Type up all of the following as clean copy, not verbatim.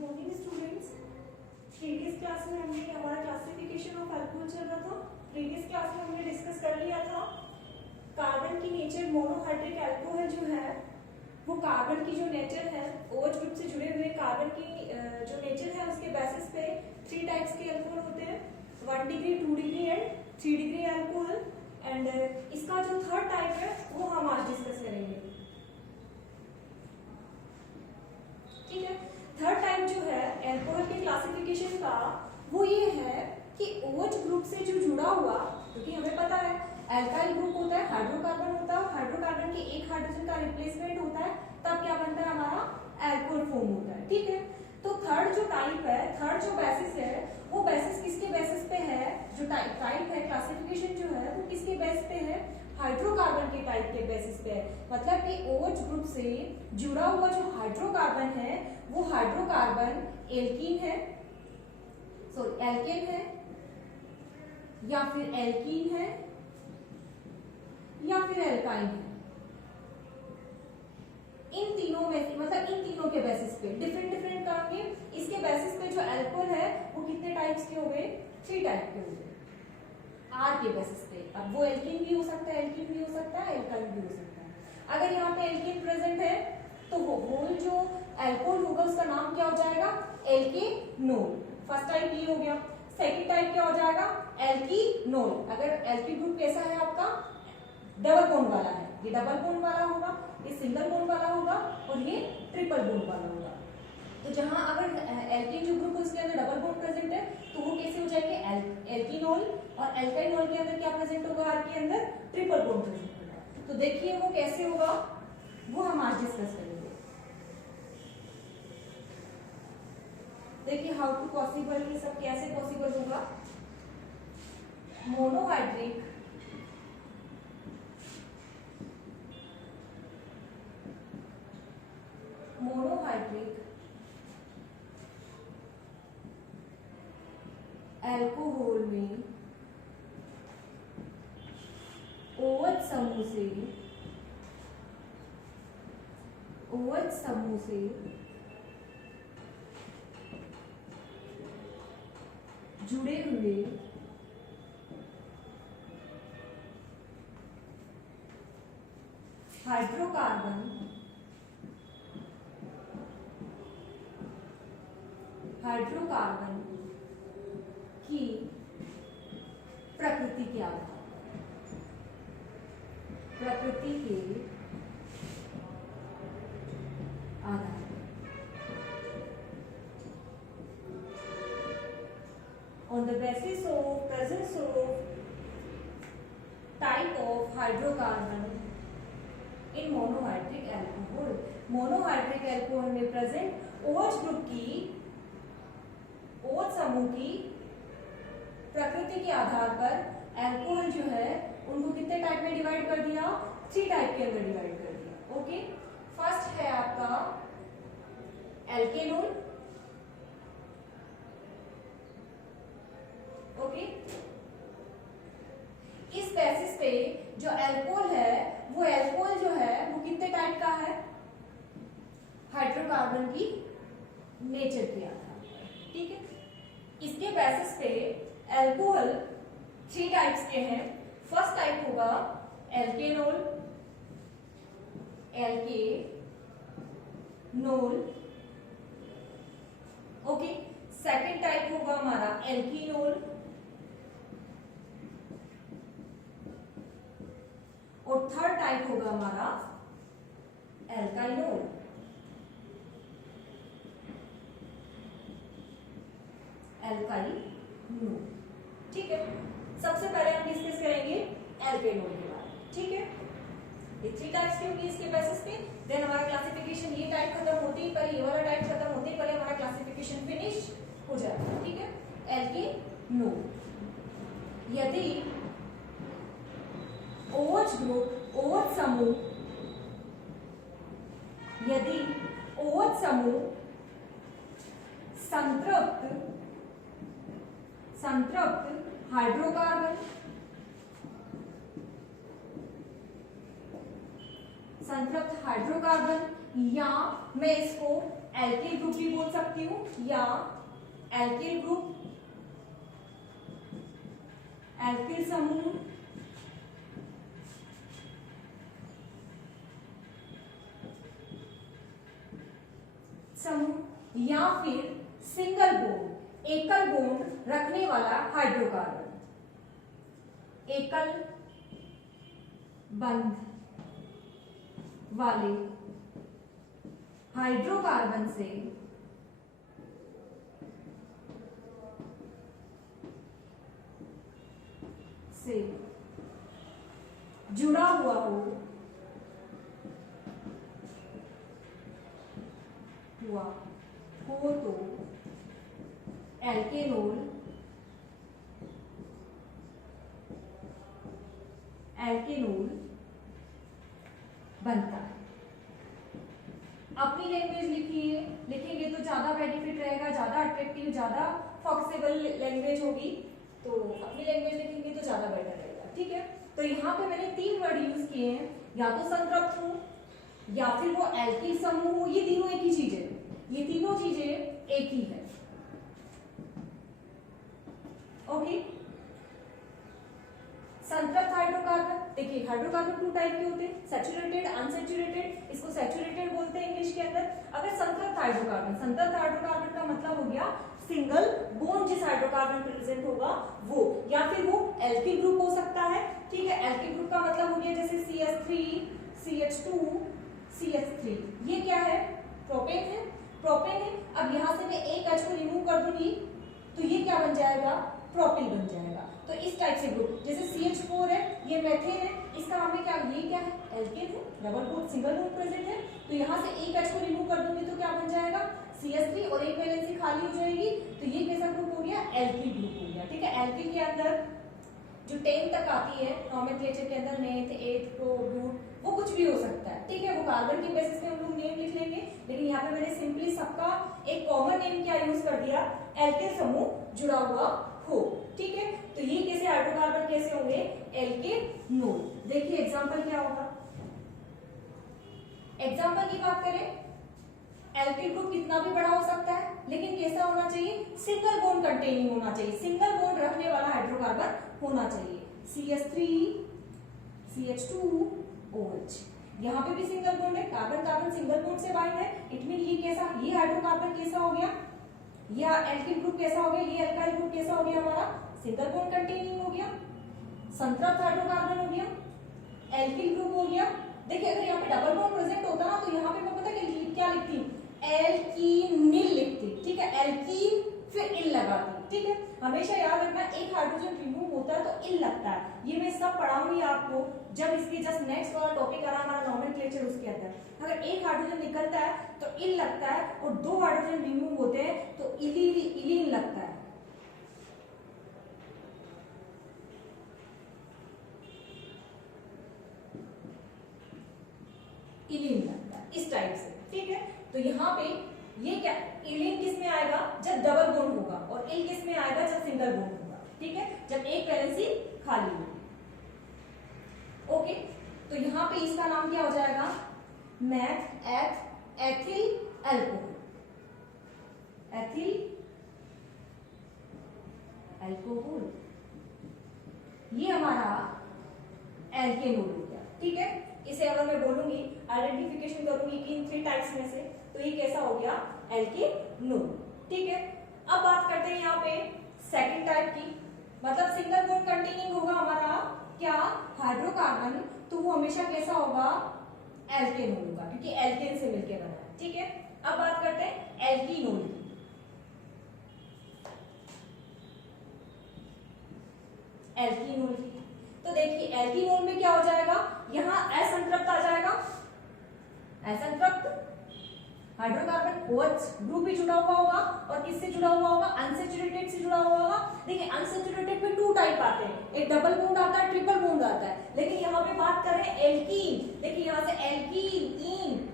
Morning students. Previous class में हमने हमारा क्लासिफिकेशन ऑफ अल्कोहल चल रहा था। प्रीवियस क्लास में हमने डिस्कस कर लिया था कार्बन की नेचर। मोनोहाइड्रिक अल्कोहल जो है वो कार्बन की जो नेचर है OH ग्रुप से जुड़े हुए कार्बन की जो नेचर है उसके बेसिस पे 3 टाइप्स के अल्कोहल होते हैं, 1 degree, 2 degree and 3 degree alcohol. And इसका जो थर्ड टाइप है वो हम आज डिस्कस करेंगे। ठीक है, थर्ड टाइप जो है अल्कोहल के क्लासिफिकेशन का वो ये है कि OH ग्रुप से जो जुड़ा हुआ, क्योंकि हमें पता है एल्काइल ग्रुप होता है, हाइड्रोकार्बन होता है, हाइड्रोकार्बन के एक हाइड्रोजन का रिप्लेसमेंट होता है, तब क्या बनता है हमारा अल्कोहल फॉर्म होता है। ठीक है, तो थर्ड जो टाइप है, थर्ड जो बेसिस है वो बेसिस किसके बेसिस पे है, जो टाइप है क्लासिफिकेशन जो है वो किसके बेस पे है, हाइड्रोकार्बन के टाइप के बेसिस पे है। मतलब कि OH ग्रुप से जुड़ा हुआ जो हाइड्रोकार्बन है वो हाइड्रोकार्बन एल्कीन है, सॉरी एल्केन है या फिर एल्कीन है या फिर एल्काइन है। इन तीनों में से मतलब इन तीनों के बेसिस पे डिफरेंट डिफरेंट करेंगे। इसके बेसिस पे जो अल्कोहल है वो कितने टाइप्स के हो गए, 3 टाइप के हो गए R के बेसिस पे। अब वो एल्कीन भी हो सकता है, एल्कीन भी हो सकता है, एल्काइन भी हो सकता है। अगर यहाँ पे एल्कीन प्रेजेंट है तो वो होल जो अल्कोहल होगा उसका नाम क्या हो जाएगा, एल्केनोल। फर्स्ट टाइप ये हो गया। सेकंड टाइप क्या हो जाएगा, एल्कीनोल। अगर एल्कीन ग्रुप कैसा है आपका, डबल बॉन्ड वाला है, ये डबल बॉन्ड वाला होगा, ये सिंगल बॉन्ड वाला होगा और ये ट्रिपल बॉन्ड वाला होगा। तो जहां अगर एल्कीन जो ग्रुप है उसके अंदर डबल बॉन्ड प्रेजेंट है तो वो कैसे हो जाएंगे, एल्कीनोल। और एल्काइनोल के अंदर क्या प्रेजेंट होगा, R के अंदर ट्रिपल बॉन्ड प्रेजेंट होगा। तो देखिए वो कैसे होगा वो हम आज डिस्कस करेंगे। देखिए हाउ टू पॉसिबल, ये सब कैसे पॉसिबल होगा। मोनोहाइड्रिक अल्कोहल में OH समूह से जुड़े हुए हाइड्रोकार्बन की प्रकृति के आधार on the basis of presence of type of hydrocarbon in monohydric alcohol। Monohydric alcohol में प्रेजेंट OH ग्रुप की, OH समूह की प्रकृति के आधार पर अल्कोहल जो है उनको कितने टाइप में डिवाइड कर दिया, 3 टाइप के अंदर डिवाइड कर दिया। ओके, फर्स्ट है आपका एल्केनोल। ओके, इस बेसिस पे जो अल्कोहल है वो अल्कोहल जो है वो कितने टाइप का है, हाइड्रोकार्बन की नेचर के आधार पर। ठीक है, इसके बेसिस पे अल्कोहल 3 टाइप्स के हैं। फर्स्ट टाइप होगा एल्केनोल, ओके। सेकंड टाइप होगा हमारा एल्कीनोल और थर्ड टाइप होगा हमारा एल्काइनोल। ठीक है, सबसे पहले हम डिस्कस करेंगे एल्केनोल के बारे में। ठीक है, ये 3 टाइप्स के होंगे इसके बेसिस पे। देन हमारा क्लासिफिकेशन, ये टाइप खत्म होते ही पहले ये वाला टाइप खत्म होते ही पहले हमारा क्लासिफिकेशन फिनिश हो जाएगा। ठीक है, एल्केनोल, यदि OH ग्रुप, OH समूह, यदि OH समूह संतृप्त हाइड्रोकार्बन संतृप्त हाइड्रोकार्बन, या मैं इसको एल्किल ग्रुप भी बोल सकती हूँ या एल्किल ग्रुप, एल्किल समूह, या फिर सिंगल बॉन्ड, एकल बॉन्ड रखने वाला हाइड्रोकार्बन, एकल बंध वाले हाइड्रोकार्बन से जुड़ा हुआ हो तो एल्केनोल बनता है। अपनी लैंग्वेज लिखेंगे तो ज्यादा बेनिफिट रहेगा, ज्यादा अट्रैक्टिव, ज्यादा फॉक्सेबल लैंग्वेज होगी, तो अपनी लैंग्वेज लिखेंगे तो ज्यादा बेटर रहेगा। ठीक है, तो यहाँ पे मैंने 3 वर्ड यूज किए हैं, या तो संतृप्त हो या फिर वो एल्किल समूह हो, ये तीनों एक ही चीज है, ये तीनों चीजें एक ही है। ओके, संतृप्त हाइड्रोकार्बन, देखिए हाइड्रोकार्बन 2 टाइप के होते हैं, सैचुरेटेड, अनसैचुरेटेड, इसको सैचुरेटेड बोलते हैं इंग्लिश के अंदर। अगर संतृप्त हाइड्रोकार्बन का मतलब हो गया सिंगल बॉन्ड जिस हाइड्रोकार्बन प्रेजेंट होगा वो, या फिर वो एल्किल ग्रुप हो सकता है। ठीक है, एल्किल ग्रुप का मतलब हो गया जैसे CH3, CH2, CH3, ये क्या है, प्रोपेन है, प्रोपेन है। अब यहां से मैं एक H को रिमूव कर दूंगी तो ये क्या बन जाएगा, प्रोपिल बन जाएगा। तो इस टाइप से ग्रुप, जैसे CH4 है, ये मेथेन है, इसका हमें क्या, ये क्या है, एल्केन है, double bond single bond present है, तो यहाँ से एक H को रिमूव कर दूंगी तो क्या बन जाएगा, CH3, और एक वैलेंसी खाली हो जाएगी, तो ये कैसा ग्रुप हो गया, एल्किल ग्रुप हो गया। ठीक है, एल्किल के अंदर जो 10 तक आती है नॉमेनक्लेचर के अंदर, नेथ, एथ, प्रो, ब्यूट, वो कुछ भी हो सकता है। ठीक है, वो कार्बन के बेसिस पे हम लोग नेम लिख लेंगे, लेकिन यहाँ पे मैंने सिंपली सबका एक कॉमन नेम क्या यूज कर दिया, एल्किल समूह जुड़ा हुआ हो। ठीक है, तो ये कैसे हाइड्रोकार्बन कैसे होंगे, एल्केनोल। देखिए एग्जांपल क्या होगा, एग्जांपल की बात करें, एल्किल ग्रुप कितना भी बड़ा हो सकता है, लेकिन कैसा होना चाहिए, सिंगल बॉन्ड कंटेनिंग होना चाहिए, सिंगल बॉन्ड रखने वाला हाइड्रोकार्बन होना चाहिए। CH3, CH2, OH, यहाँ पे भी सिंगल बॉन्ड है, कार्बन कार्बन सिंगल बॉन्ड से बाइंड है, इट मीन ये कैसा, ये हाइड्रोकार्बन कैसा हो गया, या एल्किल ग्रुप कैसा हो गया, ये एल्काइल ग्रुप कैसा हो गया, हमारा सिंगल बॉन्ड कंटेनिंग हो गया, संतृप्त हाइड्रोकार्बन हो गया, एल्किल ग्रुप हो गया। देखिए अगर यहाँ पे डबल बॉन्ड प्रेजेंट होता ना तो यहाँ पे मैं पता क्या लिखती, एल्कीनिल लिखती। ठीक है, एल्कीन फिर इल लगाती। ठीक है, हमेशा याद रखना, एक हाइड्रोजन रिमूव होता है तो इल लगता है, ये मैं सब पढ़ाऊंगी आपको जब इसके जस्ट नेक्स्ट वाला टॉपिक आ रहा हमारा नॉमेनक्लेचर, उसके अंदर अगर एक हाइड्रोजन निकलता है तो इल लगता है, और 2 हाइड्रोजन रिमूव होते हैं तो इलीन लगता है। इलीन लगता है इस टाइप से। ठीक है, तो यहाँ पे ये क्या, इलीन किस में आएगा, जब डबल बॉन्ड होगा, और इल किस में आएगा, जब सिंगल बॉन्ड होगा। ठीक है, जब एक वैलेंसी खाली होगी। ओके, तो यहाँ पे इसका नाम क्या हो जाएगा, math ethyl alcohol, ethyl alcohol, ये हमारा एल्केनोल हो गया। ठीक है, इसे अगर मैं बोलूंगी, आइडेंटिफिकेशन करूंगी कि इन 3 टाइप्स में से, तो ये कैसा हो गया, एल्केनोल। ठीक है, अब बात करते हैं यहाँ पे सेकंड टाइप की, मतलब सिंगल बॉन्ड कंटेनिंग होगा हमारा क्या, हाइड्रोकार्बन, तो वो हमेशा कैसा होगा, एल्केनोल होगा, क्योंकि एल्केन से मिलकर बना है। ठीक है, अब बात करते हैं एल्कीनोल की। एल्कीनोल की, तो देखिए एल्कीनोल में क्या हो जाएगा, यहाँ असंतृप्त आ जाएगा, असंतृप्त हाइड्रोकार्बन OH ग्रुप भी जुड़ा हुआ होगा, और किससे जुड़ा हुआ होगा, अनसैचुरेटेड से जुड़ा हुआ होगा। देखिए अनसैचुरेटेड में 2 टाइप आते हैं, एक डबल बॉन्ड आता है, ट्रिपल बॉन्ड आता है, लेकिन यहाँ पे बात कर रहे हैं एल्कीन। देखिए यहाँ से एल्कीन,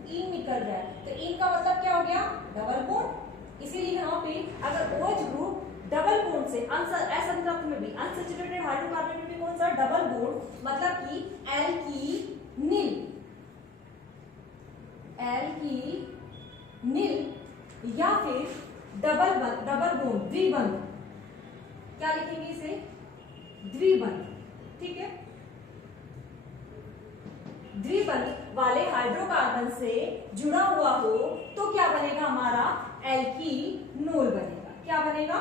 इन निकल रहा है, तो इन का मतलब क्या हो गया, डबल बॉन्ड। इसीलिए यहाँ पे अगर OH ग्रुप डबल बॉन्ड से, असंतृप्त में भी, अनसैचुरेटेड हाइड्रोकार्बन में भी कौन सा, डबल बॉन्ड, मतलब कि एल्कीनिल या फिर डबल बॉन्ड द्विबंध, क्या लिखेंगे इसे, द्विबंध, ठीक है। द्विबंध वाले हाइड्रोकार्बन से जुड़ा हुआ हो तो क्या बनेगा हमारा, एल्कीनोल बनेगा। क्या बनेगा,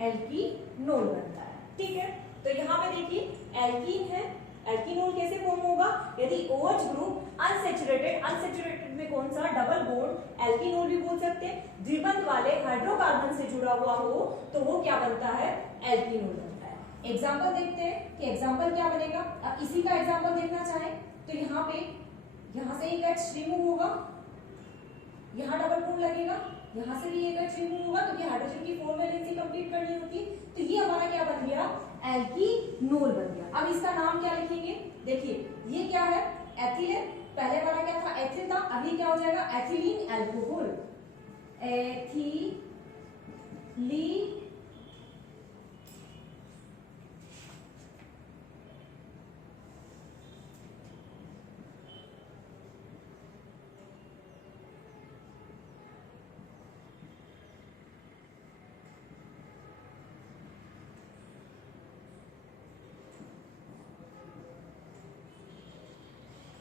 एल्कीनोल बनता है, ठीक है। तो यहाँ पे देखिए एल्कीन है, एल्कीनोल कैसे फॉर्म होगा, यदि OH ग्रुप अनसेचुरेटेड में कौन सा, डबल बॉन्ड, एल्कीनोल भी बोल सकते हैं, द्विबंध वाले हाइड्रोकार्बन से जुड़ा हुआ हो तो वो क्या बनता है, एल्कीनोल बनता है। एग्जांपल देखते हैं कि एग्जांपल क्या बनेगा। अब इसी का एग्जांपल देखना चाहें तो यहाँ पे, यहाँ से एक H रिमूव होगा, यहाँ डबल बॉन्ड लगेगा, यहाँ से भी एक H रिमूव होगा क्योंकि हाइड्रोजन की 4 वैलेंसी कंप्लीट करनी होती है। तो ये हमारा क्या बन गया, एल्कीनोल बन गया। अब इसका नाम क्या लिखेंगे, देखिए ये क्या है, एथिल है, पहले वाला क्या था, एथिल था, अभी क्या हो जाएगा, एथिलीन अल्कोहल, एथिलीन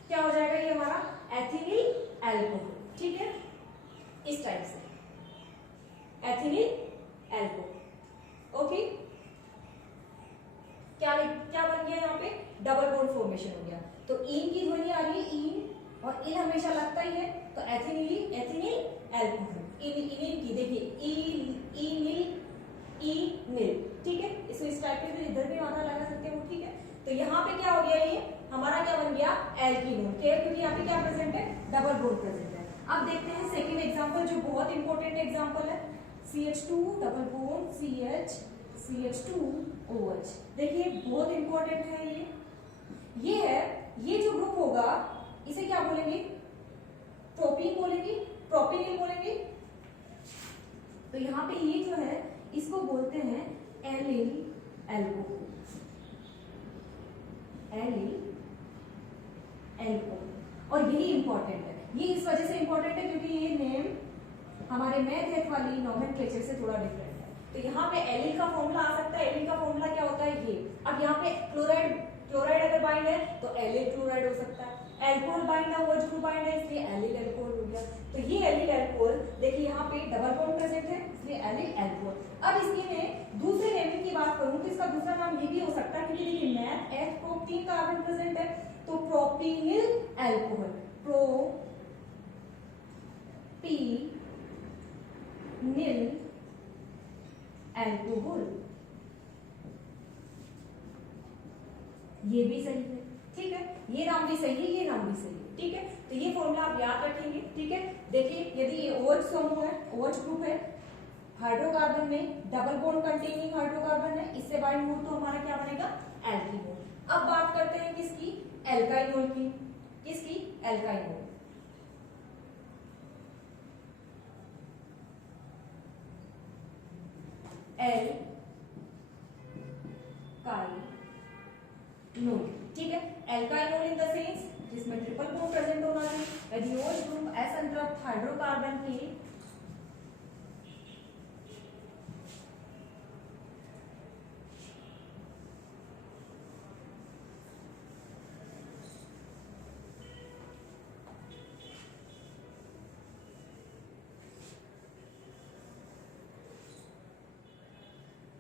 क्या हो जाएगा, ये हमारा एथिलीन अल्कोहल, ठीक है, इस टाइप से एथिलीन अल्कोहल, ओके। क्या बन गया यहाँ पे, डबल बॉन्ड फॉर्मेशन हो गया। तो इन की ध्वनि आ रही है, इन, और इन हमेशा लगता ही है, तो एथिलीन अल्कोहल, इन की देखिए इनिल, ठीक है। इसको इस टाइप के इधर भी मात्रा लगा सकते हैं, ठीक है। तो यहाँ पे क्या हो गया, ये हमारा क्या बन गया, एल्कीनोल, क्योंकि यहाँ पे क्या प्रेजेंट है, डबल बॉन्ड प्रेजेंट है। अब देखते हैं सेकंड एग्जांपल जो बहुत इंपॉर्टेंट एग्जांपल है, CH2 डबल बॉन्ड CH2OH। देखिए बहुत इंपॉर्टेंट है ये है, ये जो ग्रुप होगा इसे क्या बोलेंगे, प्रोपीन बोलेंगे, प्रोपिनिल बोलेंगे। तो यहाँ पे ये जो है इसको बोलते हैं एलिल अल्कोहल, और यही इंपॉर्टेंट है, ये इस वजह से इंपॉर्टेंट है क्योंकि ये नेम हमारे मैथ वाली नोमेनक्लेचर से थोड़ा डिफरेंट है। तो यहाँ पे एलिल का फॉर्मूला आ सकता है, एलिल का फॉर्मूला क्या होता है, ये। अब यहाँ पे क्लोराइड अगर बाइंड है तो एलिल क्लोराइड हो सकता है, एल्कोहल बाइंड है, OH ग्रुप बाइंड है, इसलिए एलिल अल्कोहल हो गया। तो ये एलिल अल्कोहल, देखिए यहाँ पे डबल बॉन्ड प्रेजेंट है, इसलिए एलिल अल्कोहल। अब इसकी मैं दूसरे नेमिंग की बात करूं तो इसका दूसरा नाम ये भी हो सकता है, क्योंकि देखिए math H prop 3 carbon present है, तो प्रोपिनिल अल्कोहल, प्रोपिनिल अल्कोहल, ये भी सही है, ठीक है। ये नाम भी सही है, ये नाम भी सही है, ठीक है। तो ये फॉर्मूला आप याद रखेंगे, ठीक है। देखिए यदि ये OH समूह है, OH ग्रुप है, हाइड्रोकार्बन में डबल बॉन्ड कंटेनिंग हाइड्रोकार्बन है, इससे बाइंड हो तो हमारा क्या बनेगा, एल्कीनोल। अब बात करते हैं किसकी, एल्काइनोल की, किसकी, एल्काइनोल। एल्काइनोल, ठीक है। एल्काइनोल इन द सेंस जिसमें ट्रिपल बॉन्ड प्रेजेंट होना चाहिए, यदि OH ग्रुप असंतृप्त हाइड्रोकार्बन के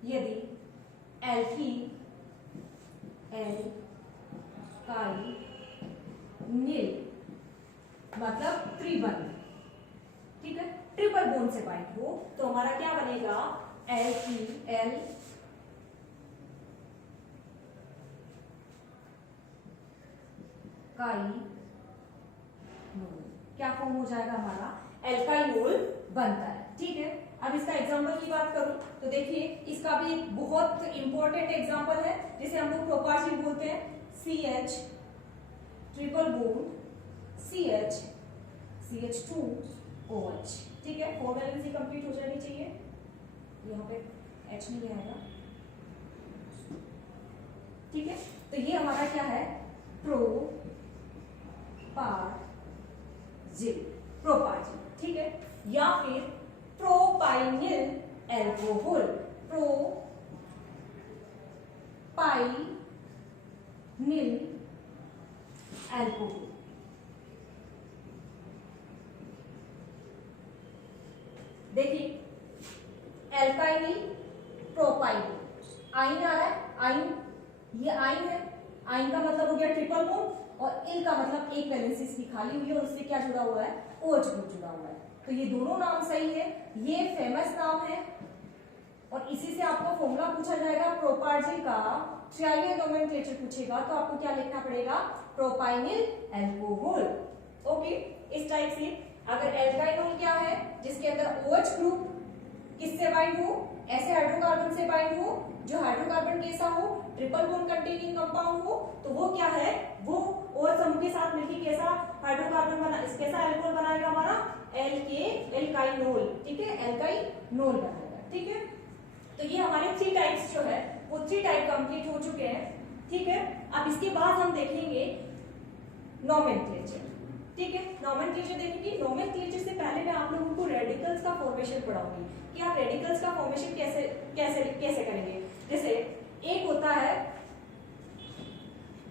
यदि एल्कीन एल्काइनिल मतलब त्रिबंध, ठीक है, ट्रिपल बॉन्ड से बाइंड हो तो हमारा क्या बनेगा, एल्कीन क्या फॉर्म हो जाएगा, हमारा एल्काइनोल बनता है, ठीक है। अब इसका एग्जांपल की बात करूं तो देखिए इसका भी एक बहुत इंपॉर्टेंट एग्जांपल है जिसे हम लोग प्रोपार्शिल बोलते हैं, CH ट्रिपल बॉन्ड CH2OH, ठीक है। 4 वैलेंसी कंप्लीट हो जानी चाहिए, यहाँ पे H नहीं आएगा, ठीक है। तो ये हमारा क्या है, प्रोपार्जिल, ठीक है। या फिर प्रोपाइनिल एल्कोहल, प्रोपाइनिल एल्कोहल। देखिए एल्काइनिल, प्रोपाइनिल, आइन आ रहा है, आइन, ये आइन है, आइन का मतलब हो गया ट्रिपल बॉन्ड, और इल का मतलब एक वैलेंसी इसकी खाली हुई है और उससे क्या जुड़ा हुआ है, OH ग्रुप जुड़ा हुआ है। तो ये दोनों नाम सही है, ये फेमस नाम है, और इसी से आपको फॉर्मूला पूछा जाएगा प्रोपार्जिल का, ट्राइवियल नोमेनक्लेचर पूछेगा तो आपको क्या लिखना पड़ेगा, प्रोपाइनिल एल्कोहल। ओके, इस टाइप से अगर एल्काइनोल क्या है, जिसके अंदर OH ग्रुप किससे बाइंड हो, ऐसे हाइड्रोकार्बन से बाइंड हो जो हाइड्रोकार्बन कैसा हो, ट्रिपल बॉन्ड कंटेनिंग कंपाउंड हो, तो वो क्या है, वो OH समूह के साथ मिलकर कैसा हाइड्रोकार्बन बना, कैसा एल्कोहल बनाएगा हमारा, एल्काइनोल, ठीक है, एल्काइनोल बनाएगा। ठीक है, तो ये हमारे 3 टाइप्स जो है वो 3 टाइप कंप्लीट हो चुके हैं। ठीक है, अब इसके बाद हम देखेंगे नोमेनक्लेचर। ठीक है, नोमेनक्लेचर देखेंगे। नोमेनक्लेचर से पहले मैं आप लोगों को रेडिकल्स का फॉर्मेशन पढ़ाऊंगी कि आप रेडिकल्स का फॉर्मेशन कैसे कैसे कैसे करेंगे। जैसे एक होता है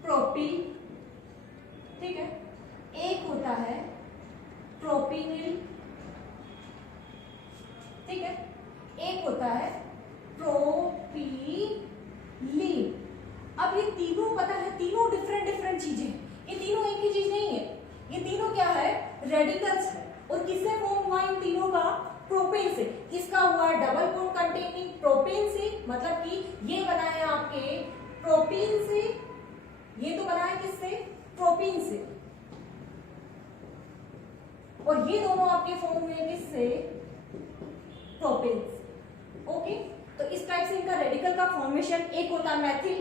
प्रोपी, ठीक है, एक होता है प्रोपिनिल, ठीक है, एक होता है प्रोपीलीन। अब ये तीनों पता है, तीनों डिफरेंट चीजें हैं, ये तीनों एक ही चीज नहीं है, ये तीनों क्या है, रेडिकल्स है। और किससे फॉर्म हुआ इन तीनों का, प्रोपेन से। किसका हुआ, डबल बॉन्ड कंटेनिंग प्रोपेन से, मतलब कि ये बना है आपके प्रोपीन से, ये तो बना है किससे, प्रोपीन से, और ये दोनों आपके फॉर्म हुए किससे, प्रोपेन से। ओके, तो इस टाइप से इनका रेडिकल का फॉर्मेशन, एक होता है मैथिल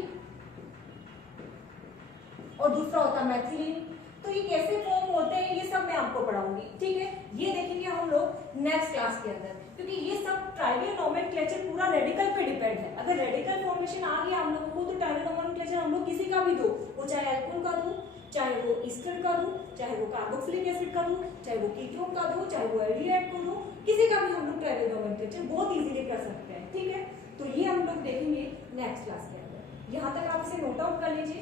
और दूसरा होता है मैथिलीन। तो ये कैसे फॉर्म होते हैं ये सब मैं आपको पढ़ाऊंगी। ठीक है, ये देखेंगे हम लोग नेक्स्ट क्लास के अंदर, क्योंकि ये सब ट्राइवियल नोमेनक्लेचर पूरा रेडिकल पे डिपेंड है। अगर रेडिकल फॉर्मेशन आ गया हम लोगों को तो ट्राइवियल नोमेनक्लेचर हम लोग किसी का भी दो, वो चाहे एल्कोहल का दो, चाहे वो ईस्टर का दो, चाहे वो कार्बोक्सिलिक एसिड का दो, चाहे वो कीटोन का दो, चाहे वो एल्डिहाइड को दो, किसी का भी हम लोग ट्राइवियल नोमेनक्लेचर बहुत इजीली कर सकते हैं। ठीक है, तो ये हम लोग देखेंगे नेक्स्ट क्लास के अंदर। यहाँ तक आप इसे नोट आउट कर लीजिए।